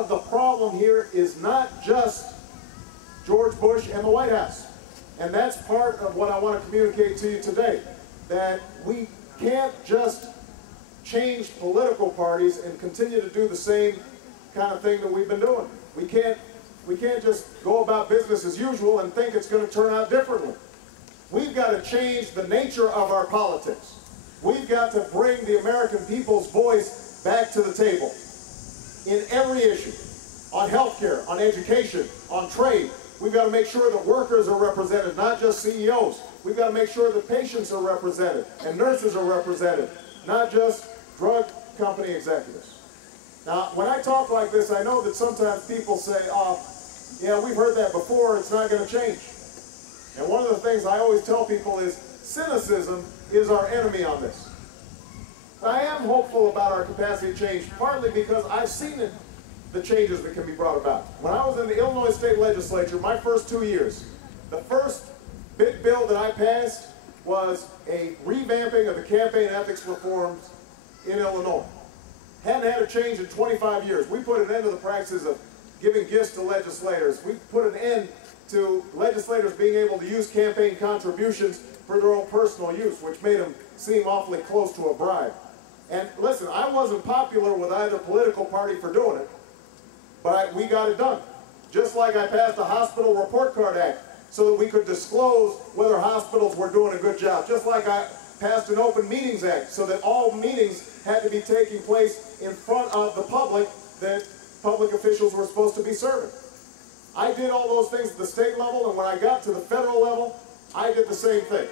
of the problem here is not just George Bush and the White House. And that's part of what I want to communicate to you today, that we can't just change political parties and continue to do the same kind of thing that we've been doing. We can't just go about business as usual and think it's going to turn out differently. We've got to change the nature of our politics. We've got to bring the American people's voice back to the table in every issue, on health care, on education, on trade. We've got to make sure that workers are represented, not just CEOs. We've got to make sure that patients are represented and nurses are represented, not just drug company executives. Now, when I talk like this, I know that sometimes people say, oh, yeah, we've heard that before, it's not going to change. And one of the things I always tell people is cynicism is our enemy on this. But I am hopeful about our capacity to change, partly because I've seen the changes that can be brought about. When I was in the Illinois State Legislature, my first 2 years, the first big bill that I passed was a revamping of the campaign ethics reforms in Illinois. Hadn't had a change in 25 years. We put an end to the practices of giving gifts to legislators. We put an end to legislators being able to use campaign contributions for their own personal use, which made them seem awfully close to a bribe. And listen, I wasn't popular with either political party for doing it, but we got it done. Just like I passed the Hospital Report Card Act so that we could disclose whether hospitals were doing a good job. Just like I passed an Open Meetings Act so that all meetings had to be taking place in front of the public that public officials were supposed to be serving. I did all those things at the state level, and when I got to the federal level, I did the same thing.